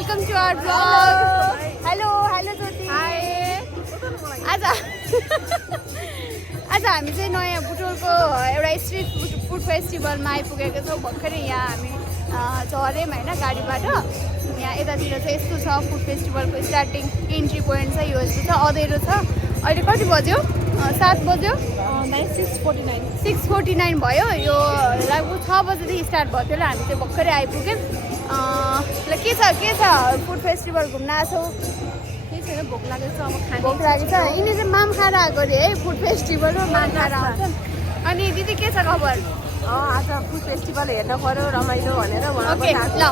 Welcome to our blog. Hello hello Jyoti. आज हामी चाहिँ नयाँ बुटोलको एउटा स्ट्रिट फुड फेस्टिभलमा आइपुगेको छौँ। भर्खरै यहाँ हामी झऱ्यौँ होइन गाडीबाट। यहाँ यतातिर चाहिँ यस्तो छ फुड फेस्टिभलको स्टार्टिङ इन्ट्री पोइन्ट चाहिँ यो यस्तो छ, अँधेरो छ। अहिले कति बज्यो? 7 बज्यो। 6:49 भयो। यो लगभग 6 बजेदेखि स्टार्ट भएको थियो। हामी चाहिँ भर्खरै आइपुग्यौँ। के छ फुड फेस्टिभल घुम्न आएको छौँ? केही छैन, भोक लागेको छ। अब खाने भोक लागेको छ। यिनी चाहिँ माम खाएर आएको अरे है, फुड फेस्टिभलमा माम खाएर आउँछन्। अनि दिदी के छ खबर? आज फुड फेस्टिभल हेर्न पर्यो, रमाइलो भनेर ओके ल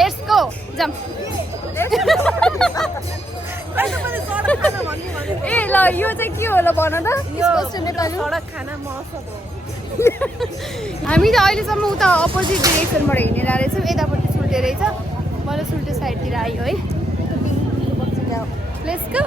लेट्स गो जम्प। ए ल यो चाहिँ के हो ल भन त? सडक खाना महोत्सव हो। हामी त अहिलेसम्म उता अपोजिट डिरेक्सनबाट हिँडेर रहेछौँ। यतापट्टि सुल्टे रहेछ, मलाई सुल्टे साइडतिर आयो है। Let's go.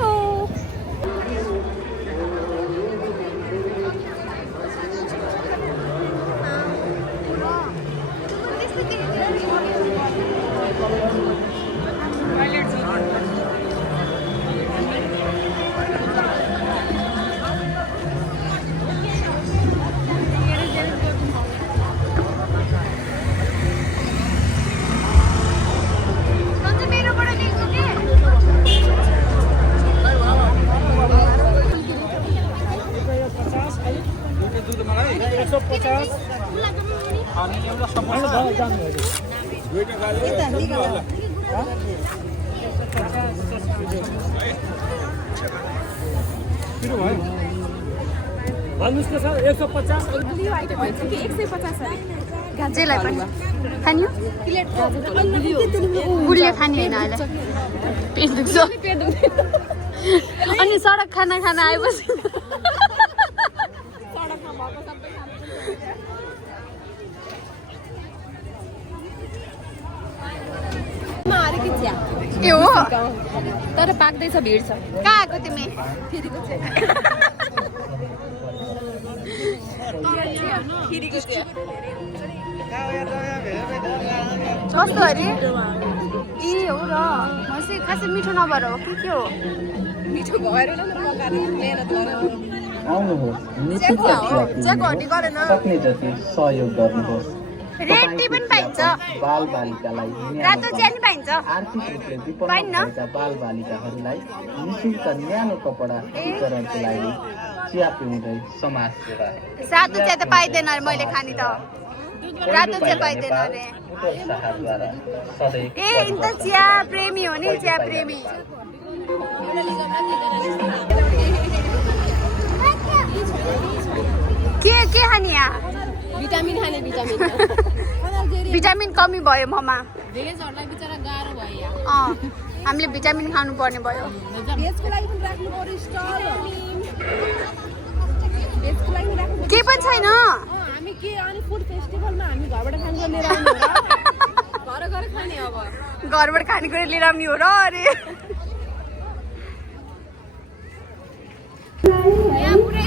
भन्नुहोस् त सर 150 गाजेलाई पनि खानियो? गुलियो खाने होइन अहिले, पेट दुख्छ। अनि सडक खाना आएपछि ए हो तर पाक्दैछ, भिड छ। कहाँ आएको तिमी? कस्तो अरे? ए हो र, मलाई खासै मिठो नभएर हो कि के हो? मिठो भएर मेहनत गरेर आउनुहोस्, सक्ने जति सहयोग गर्नुहोस्। रेड टी पनि पाइन्छ, बाल बालिकालाई रातो चिया पनि पाइन्छ। आर्थिक रूपले विपन्न भएका बाल बालिकाहरूलाई निःशुल्क न्यानो कपडा वितरणको लागि चिया पिउँदै समाज सेवा। रातो चिया त पाइँदैन अरे, मैले खाने त रातो चिया पाइँदैन अरे। ए इन त चिया प्रेमी हो नि, चिया प्रेमी। के खाने यहाँ? भिटामिन खाने, भिटामिन कमी भयो ममा। भिलेजहरूलाई बिचरा गाह्रो भयो यहाँ। हामीले भिटामिन खानु पर्ने भयो। भेजको लागि पनि राख्नु पर्यो स्टल। भेजको लागि राख्नु के पनि छैन। हामी के अनि फुड फेस्टिभलमा हामी घरबाट खाने लिएर आउनु हो र? घर खाने अब घरबाट खानेकुरा लिएर आउने हो र अरे। यहाँ पुरै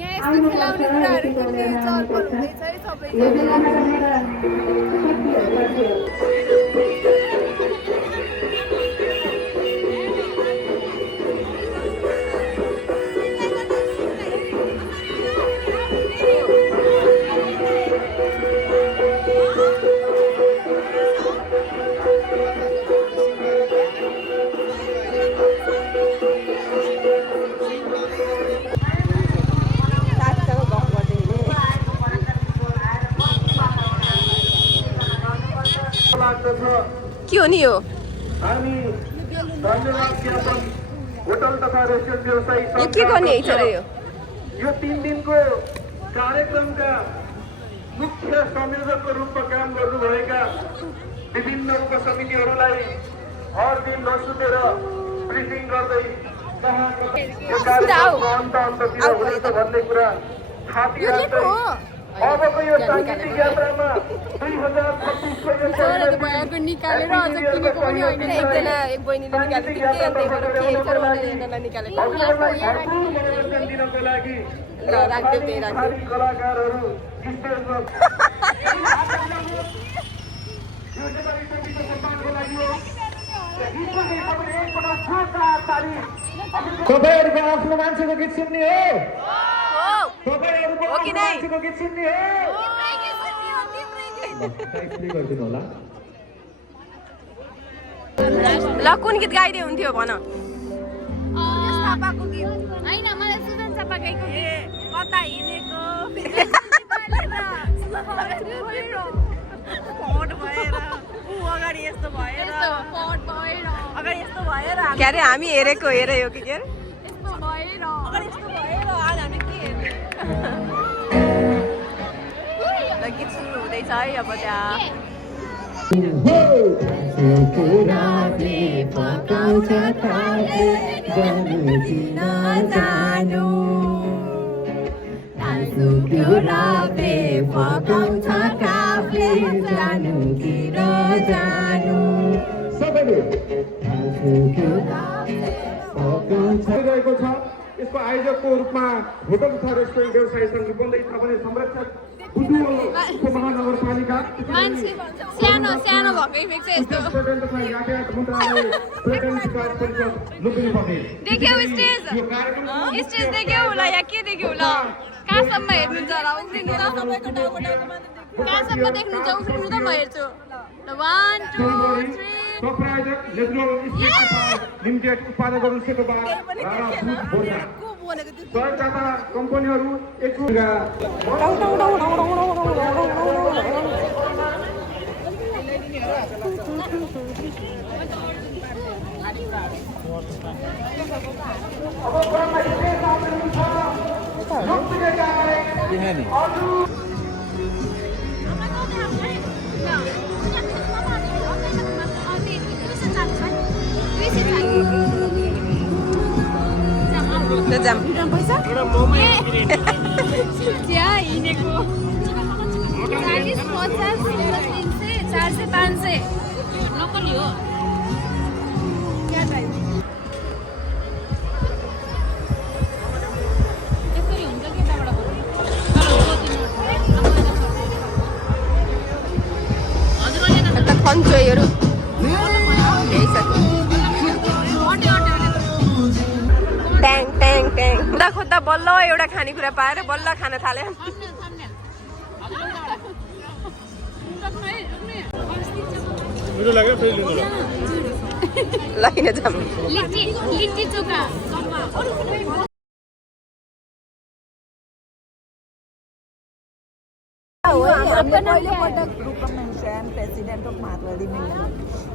यहाँ यस्तो खेलाउने कुराहरू खेल्ने चलपल हुँदैछ है सबैजना। के हो नि यो? यो के गर्ने इच्छा रह्यो? यो 3 दिनको कार्यक्रमका मुख्य संयोजकको रूपमा काम गर्नुभएका विभिन्न उपसमितिहरूलाई हर दिन नसुतेर ब्रिफिङ गर्दै यो कार्यक्रमको अन्त्यतिर हुनेछ भन्ने कुरा थापी राख्दै अबको यो साङ्गीतिक यात्रामा 2026को यो निकालेर अझ किनेको पनि होइन। एकजना एक बहिनीले निकालेको थियो, मनोरञ्जन दिनको लागि ल राख्दै त्यही राख्दै कलाकारहरू स्टेजमा यो चाहिँ तपाईँहरूको आफ्नो मान्छेको गीत सुन्ने हो हो तपाईँहरूको हो कि आफ्नो नै? मान्छेको गीत सुन्ने हो एक्सप्लेन गरिदिनु होला ल कुन गीत गाइदिए हुन्थ्यो भन थापाको गीत होइन मलाई सुजन थापाको गीत कता हिँडेको अगाडि यस्तो भएर अगाडि यस्तो भएर के अरे हामी हेरेको हेरे हो कि के अरे यस्तो भएर अगाडि यस्तो भएर आज हामी के हेर्ने ल गीत सुन्नु हुँदैछ है अब त्यहाँ गएको छ यसको आयोजकको रूपमा होटल तथा रेस्टुरेन्ट व्यवसाय सङ्घ बन्दै छ भने संरक्षक बुटवल उपमहानगरपालिका मान्छे सानो सानो भएको इफेक्ट चाहिँ यस्तो पर्यटन तथा यातायात मन्त्रालय पर्यटन विकास परिषद लुम्बिनी प्रदेश देख्यौ स्टेज स्टेज देख्यौ होला या के देख्यौ होला कहाँसम्म हेर्नुहुन्छ होला उफ्रिनु त कहाँसम्म देख्नुहुन्छ उफ्रिनु त म हेर्छु ल 1 2 3 स्वप्रायोजक नेचुरल स्टेट लिमिटेड उत्पादकहरू सेतोबार राणा फुड बोर्डा सहयोगदाता कम्पनीहरू जाम पैसा त्यहाँ हिँडेको 40 50 300 400 500 नकली हो क्या ड्राइभ त्यसरी हुन्छ कि त खन्चोहरू यही छ ट्याङ ट्याङ ट्याङ खोज्दा खोज्दा बल्ल एउटा खानेकुरा पाएर बल्ल खान थाल्यो लैन जाम लिट्टी चोखा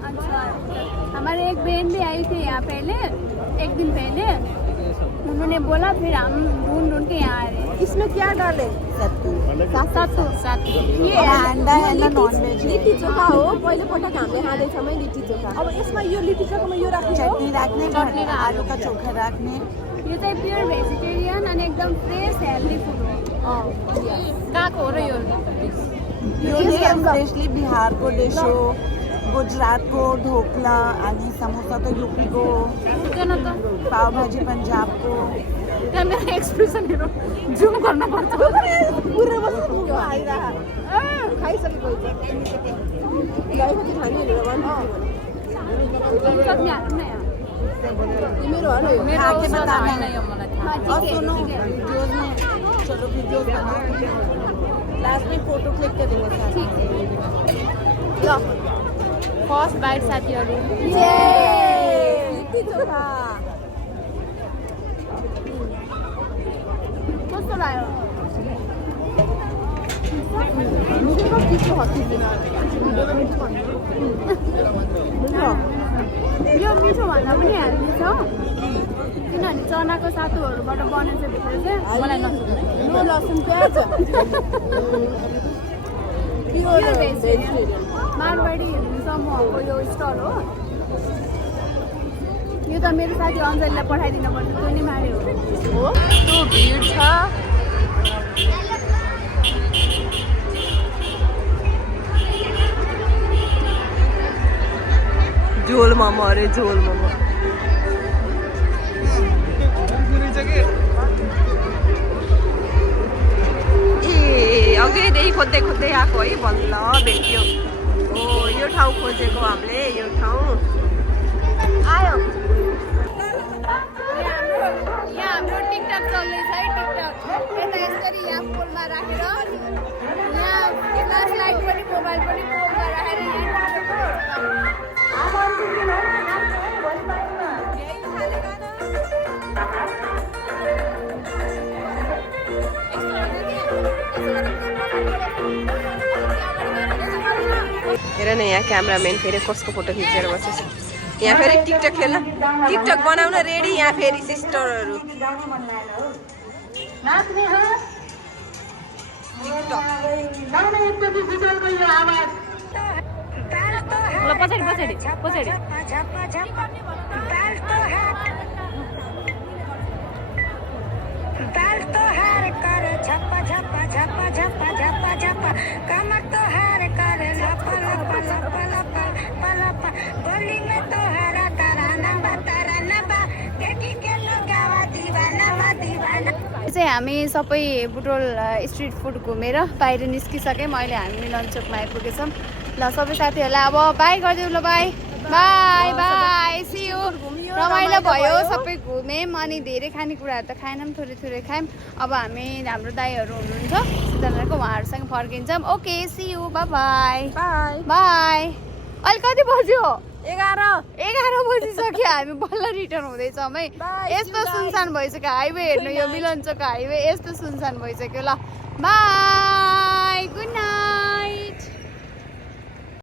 अच्छा हमारे एक बहन भी आई थी यहाँ पहले एक दिन पहले उन्होंने बोला फिर हम ढूंढ ढूंढ के यहाँ आ रहे हैं इसमें क्या डाले सत्तू ये अंडा and non veg litti chokha हो पहिलो पटक हामीले खाँदैछौँ है लिट्टी चोखा अब यसमा यो लिट्टी चोखामा यो राख्ने चटनी राख्ने आलू का चोखा राख्ने यो चाहिँ प्योर भेजिटेरियन अनि एकदम फ्रेस हेल्दी फुड हो कहाँको हो र यो यो स्पेशली बिहार को डिश हो गुजरात को ढोकला आणि समोसा तो यूपी को पाव भाजी पंजाब को त्यहाँ मेरो एक्सप्रेसन हेरौँ जुम गर्न पर्छ पुरा बस्नु आइरहा खाइसकेको हुन्छ गाईपछि खाने चटनी हालौँ न यहाँ मेरो हो न खा के बताना है और सुनो वीडियोस में चलो वीडियोस बनाओ लास्ट में फोटो क्लिक करेंगे ठीक ल फर्स्ट बाइट साथीहरू लिट्टी चोखा कस्तो लाग्यो यो मिठो भन्दा पनि हेल्दी छ किनभने चनाको सातुहरूबाट बनेछ भित्र चाहिँ मलाई नो लसुन प्याज प्योर भेजिटेरियन मारवाडी समूहको यो स्टल हो यो त मेरो साथी अञ्जलीलाई पठाइदिनु पर्छ त्यो नि मार्यो हो त्यो भिड छ झोल मोमो अरे झोल मोमो ए अघिदेखि खोज्दै खोज्दै आएको है बल्ल भेट्यो ओ यो ठाउँ खोजेको हामीले यो ठाउँ आयो मोबाइल पनि पोलमा राखेर हेर न यहाँ क्यामराम्यान फेरि कसको फोटो खिचेर बसेछ यहाँ फेरि टिकटक खेल्न टिकटक बनाउन रेडी यहाँ फेरि सिस्टरहरू पछाडि पछाडि पछाडि चाहिँ हामी सबै बुटोल स्ट्रिट फुड घुमेर बाहिर निस्किसक्यौँ अहिले हामी मिलन चोकमा आइपुगेछौँ ल सबै साथीहरूलाई अब बाई गरिदिउँ ल bye bye bye see you रमाइलो भयो सबै घुम्यौँ अनि धेरै खानेकुराहरू त खाएनौँ थोरै थोरै खायौँ अब हामी हाम्रो दाईहरू हुनुहुन्छ सिद्धार्थको उहाँहरूसँग फर्किन्छौँ okay see you bye bye bye bye अहिले कति बज्यो 11 बजिसक्यो हामी बल्ल रिटर्न हुँदैछौँ है यस्तो सुनसान भइसक्यो हाइवे हेर्नु यो मिलनचोक हाइवे यस्तो सुनसान भइसक्यो ल बाई